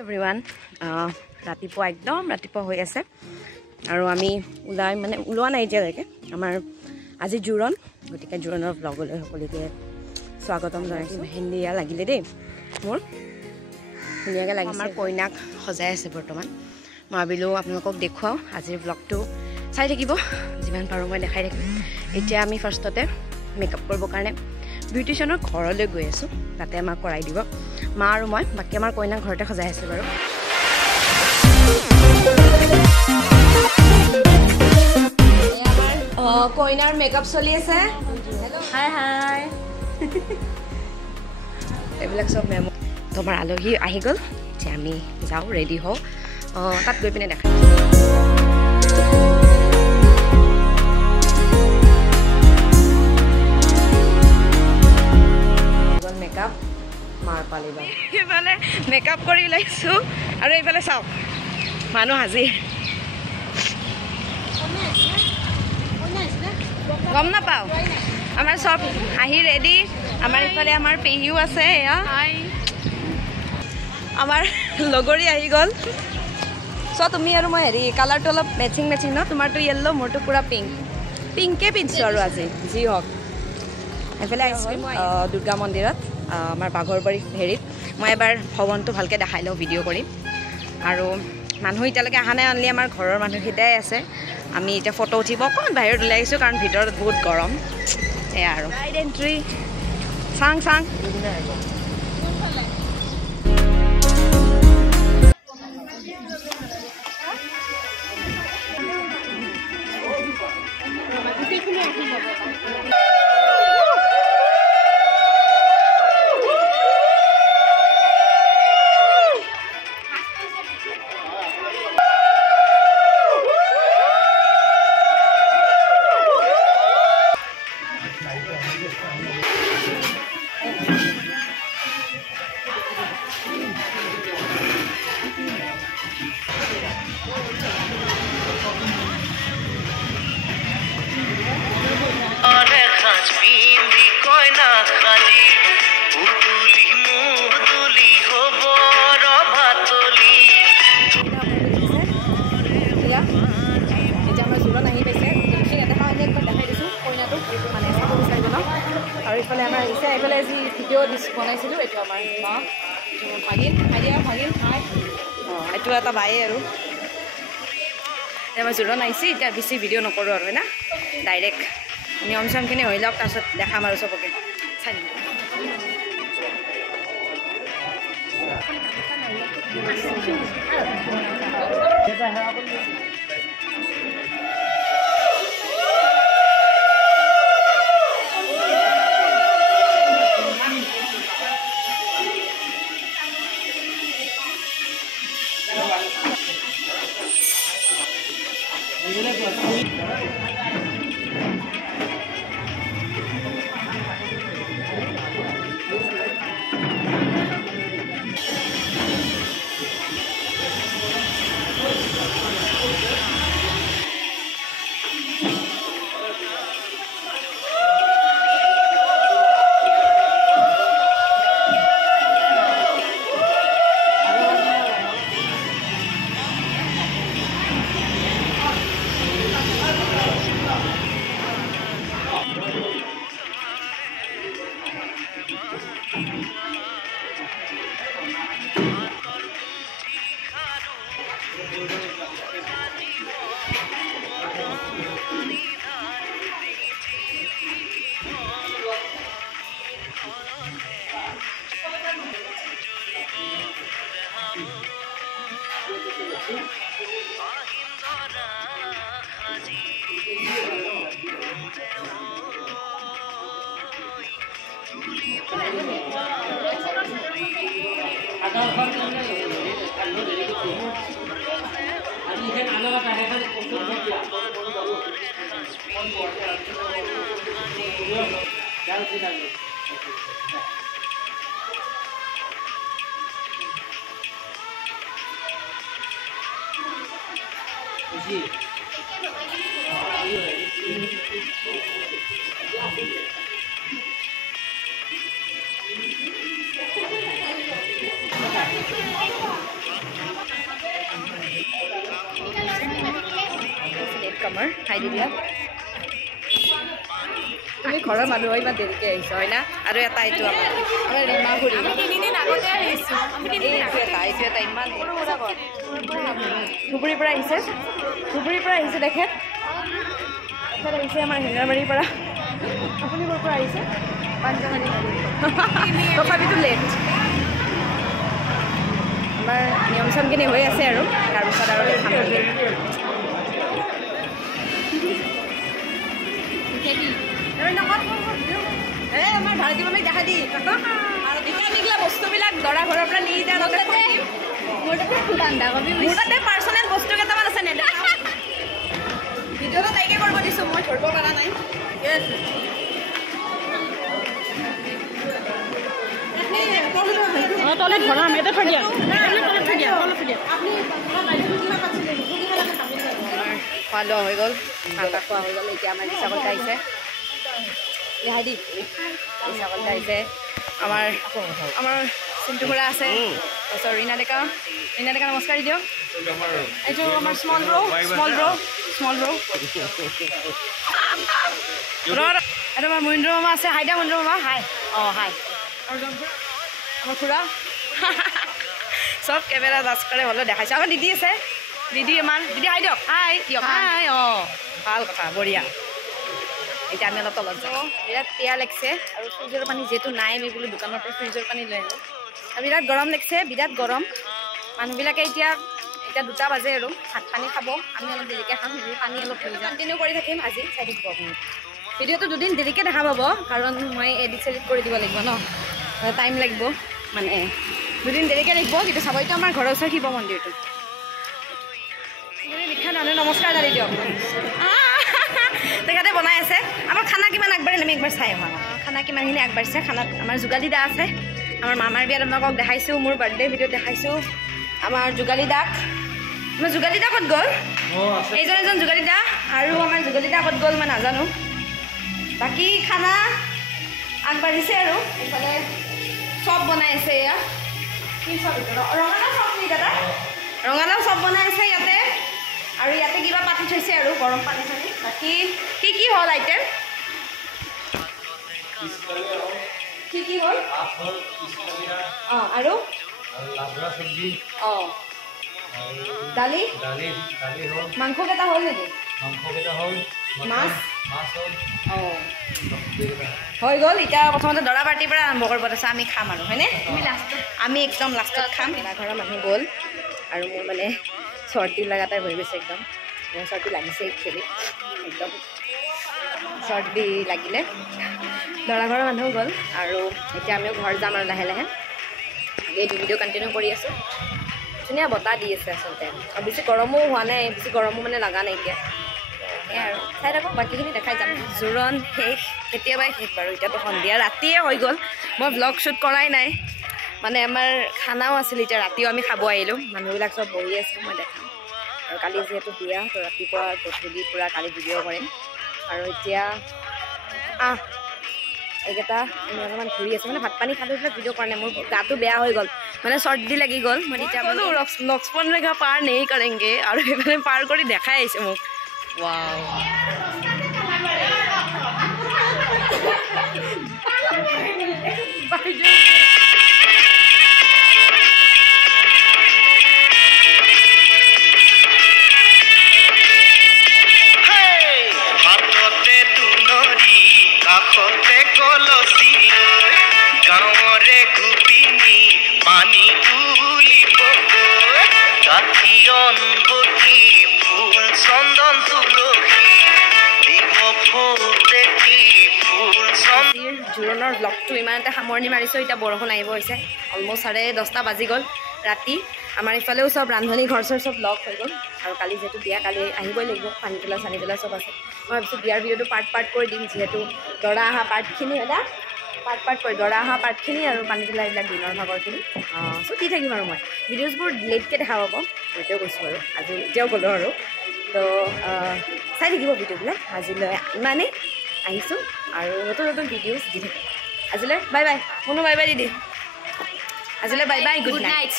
everyone ৰাতিপুৱা একদম ৰাতিপুৱা হৈ আছে আৰু আমি ওলোৱা নাই এতিয়ালৈকে আমাৰ আজি জোৰণ গতিকে জোৰণৰ ব্লগলৈ সকলোকে স্বাগতম জনাইছোঁ মেহেন্দিয়া লাগিলে দেই মোৰ ধুনীয়াকৈ লাগিছে আমাৰ কইনাক সজাই আছে বৰ্তমান মই ভাবিলোঁ আপোনালোকক দেখুৱাওঁ আজিৰ ব্লগটো চাই থাকিব যিমান পাৰোঁ মই দেখাই থাকিম এতিয়া আমি ফাৰ্ষ্টতে মেকআপ কৰিবৰ কাৰণে বিউটিচিয়ানৰ ঘৰলৈ গৈ আছোঁ তাতে আমাক কৰাই দিব মা আৰু মই বাকী আমাৰ কইনাক ঘৰতে সজাই আছে বাৰু কইনাৰ মেকআপ চলি আছে হাই হাই এইবিলাক চব মেম তোমাৰ আলহী আহি গ'ল যে আমি যাওঁ ৰেডি হওঁ তাত গৈ পিনে দেখাই মেকআপ মাৰ পালিবা এইফালে মেকআপ কৰি ওলাইছোঁ আৰু এইফালে চাওক মানুহ হাজিৰ গম নাপাওঁ আমাৰ চব আহি ৰেডি আমাৰ ইফালে আমাৰ পেহীও আছে এয়া আমাৰ লগৰী আহি গ'ল চ' তুমি আৰু মই হেৰি কালাৰটো অলপ মেচিং ন তোমাৰটো য়েল্ল' মোৰটো পূৰা পিংকে পিন্ধিছোঁ আৰু আজি যি হওক এইফালে আহিছোঁ মই দুৰ্গা মন্দিৰত আমাৰ বাঘৰবাৰী হেৰিত মই এবাৰ ভৱনটো ভালকৈ দেখাই লওঁ ভিডিঅ' কৰিম আৰু মানুহ এতিয়ালৈকে অহা নাই অনলি আমাৰ ঘৰৰ মানুহকেইটাই আছে আমি এতিয়া ফটো উঠিব অকণমান বাহিৰত ওলাই আহিছোঁ কাৰণ ভিতৰত বহুত গৰম এয়া আৰু ৰাইড এণ্ট্ৰি চাং আৰু এইফালে আমাৰ আহিছে এইফালে যি ভিডিঅ' বনাইছিলোঁ এইটো আমাৰ মা ভাগিন হাই এইটো এটা বায়ে আৰু আমাৰ জোৰণ আহিছে এতিয়া বেছি ভিডিঅ' নকৰোঁ আৰু হয় না ডাইৰেক্ট নিয়ম চমখিনি হৈ লওক তাৰপিছত দেখাম আৰু চবকে চাই কামাৰ খাই দিয়া তুমি ঘৰৰ মানুহ হয় ইমান দেৰিকৈ আহিছ হয় না আৰু এটা এইটো আমাৰ ৰীমা খুৰী তিনিদিন আগতে আহিছোঁ এটা ইমান ধুবুৰীৰ পৰা আহিছে তেখেত আহিছে আমাৰ হেঙেৰাবাৰীৰ পৰা আপুনি ক'ৰ পৰা আহিছে পাঞ্জাবাৰী তথাপিতো লেট আমাৰ নিয়ম চমখিনি হৈ আছে আৰু তাৰপিছত আৰু দেখাম আমাৰ ভাৰতী মামীক দেখা দি নিগলা বস্তুবিলাক দৰা ঘৰৰ পৰা নি দিয়া মোৰ তাতে পাৰ্চনেল বস্তু কেইটামান আছে নেদেখা ভিডিঅ'টো তাইকে কৰিব দিছোঁ মই ধৰিব পৰা নাই তলত ভৰাম এটা থৈ দিয়া খোৱা লোৱা হৈ গ'ল ভালকৈ খোৱা হৈ গ'ল এতিয়া আমাৰ ৰিচা কলটা আহিছে ৰেহাই দি ৰিচা কলটা আহিছে আমাৰ চিন্তু খুৰা আছে তাৰপিছত ৰীণা ডেকা নমস্কাৰ দিয়ক এইটো আমাৰ স্মল ব্ৰ এইটো আমাৰ মহেন্দ্ৰ মামা আছে হাই দিয়া মহেন্দ্ৰ মামা হাই হাই আমাৰ খুৰা চব কেমেৰা লাজ কৰে হ'লেও দেখাইছে আমাৰ দিদি আছে দিদি হাই দিয়ক হাই ভাল কথা বঢ়িয়া এতিয়া আমি অলপ তলত যাওঁ বিৰাট পিয়া লাগিছে আৰু ফ্ৰিজৰ পানী যিহেতু নাই আমি বোলো দোকানৰ পৰা ফ্ৰিজৰ পানী লৈ আনো আৰু বিৰাট গৰম লাগিছে বিৰাট গৰম মানুহবিলাকে এতিয়া 2টা বাজে আৰু ভাত পানী খাব আমি অলপ দেৰিকৈ খাম পানী অলপ লৈ যাম কণ্টিনিউ কৰি থাকিম আজি চাই থাকিব আপুনি ভিডিঅ'টো 2 দিন দেৰিকৈ দেখা পাব কাৰণ মই এডিট কৰি দিব লাগিব ন টাইম লাগিব মানে 2 দিন দেৰিকৈ লাগিব কিন্তু চাব এইটো আমাৰ ঘৰৰ ওচৰৰ শিৱ মন্দিৰটো বিখ্যাত মানুহ নমস্কাৰ দাদি দিয়ক তেখেতে বনাই আছে আমাৰ খানা কিমান আগবাঢ়িল আমি একবাৰ চাই আহোঁ খানা কিমানখিনি আগবাঢ়িছে খানাত আমাৰ যোগালী দা আছে আমাৰ মামাৰ বিয়াত আপোনালোকক দেখাইছোঁ মোৰ বাৰ্থডে ভিডিঅ'ত দেখাইছোঁ আমাৰ যোগালী দাক ক'ত গ'ল এজন যোগালী দা আৰু আমাৰ যোগালী দা ক'ত গ'ল মই নাজানো বাকী খানা আগবাঢ়িছে আৰু এইফালে চব বনাই আছে এয়া কি চব ৰঙালাও চব নি দাদা ৰঙালাও চব বনাই আছে ইয়াতে আৰু ইয়াতে কিবা পাতি থৈছে আৰু গৰম পানী চানি বাকী কি হ'ল আইটেম কি হ'ল আৰু দালি মাংস কেইটা হ'ল নেকি মাছ হৈ গ'ল এতিয়া প্ৰথমতে দৰা পাৰ্টিৰ পৰা আৰম্ভ কৰিব আছে আমি খাম আৰু হয়নে আমি একদম লাষ্টত খাম ঘৰৰ মানুহ গ'ল আৰু মোৰ মানে চৰ্দি লগাতাৰ হৈ গৈছে একদম চৰ্দি লাগিছে একচুৱেলি একদম চৰ্দি লাগিলে দৰা ঘৰৰ মানুহ গ'ল আৰু এতিয়া আমিও ঘৰ যাম আৰু লাহে লাহে এইটো ভিডিঅ' কণ্টিনিউ কৰি আছোঁ ধুনীয়া বতাহ দি আছে আচলতে আৰু বেছি গৰমো হোৱা নাই বেছি গৰমো মানে লগা নাই এতিয়া সেয়াই আৰু চাই থাকক বাকীখিনি দেখাই যাম জোৰণ শেষ কেতিয়াবাই শেষ বাৰু এতিয়াতো সন্ধিয়া ৰাতিয়ে হৈ গ'ল মই ব্লগ শ্বুট কৰাই নাই মানে আমাৰ খানাও আছিল এতিয়া ৰাতিও আমি খাব আহিলোঁ মানুহবিলাক চব বহি আছে মই দেখাম আৰু কালি যিহেতু বিয়া তো ৰাতিপুৱা গধূলি পূৰা কালি ভিডিঅ' কৰিম আৰু এতিয়া এইকেইটা আমি অলপমান ঘূৰি আছোঁ মানে ভাত পানী খালোঁ এইবিলাক ভিডিঅ' কৰা নাই মোৰ গাটো বেয়া হৈ গ'ল মানে চৰ্দি লাগি গ'ল মই এতিয়া বোলো লক্ষ্মণ ৰেখা পাৰ নেই কৰেংগে আৰু সেইকাৰণে পাৰ কৰি দেখাই আহিছে মোক ৱাও জোৰণৰ ব্লগটো ইমানতে সামৰণি মাৰিছোঁ এতিয়া বৰষুণ আহিব হৈছে অলমষ্ট 10:30 বাজি গ'ল ৰাতি আমাৰ ইফালেও চব ৰান্ধনি ঘৰ চব লগ হৈ গ'ল আৰু কালি যিহেতু বিয়া কালি আহিবই লাগিব পানী তোলা চানি তোলা চব আছে মই ভাবিছোঁ বিয়াৰ ভিডিঅ'টো পাৰ্ট কৰি দিম যিহেতু দৰা অহা পাৰ্টখিনি এটা পাৰ্ট কৰি দৰা অহা পাৰ্টখিনি আৰু পানী তোলা এইবিলাক দিনৰ ভাগৰখিনি চ' দি থাকিম আৰু মই ভিডিঅ'জবোৰ লেটকৈ দেখা পাব সেইটোও কৈছোঁ আৰু আজি এতিয়াও গ'লোঁ আৰু তো চাই থাকিব ভিডিঅ'বিলাক আজিলৈ ইমানেই আহিছোঁ আৰু নতুন ভিডিঅ'জ দি থাকিম আজিলৈ বাই বাই শুনো বাই বাই দিদি আজিলৈ বাই বাই গুড নাইট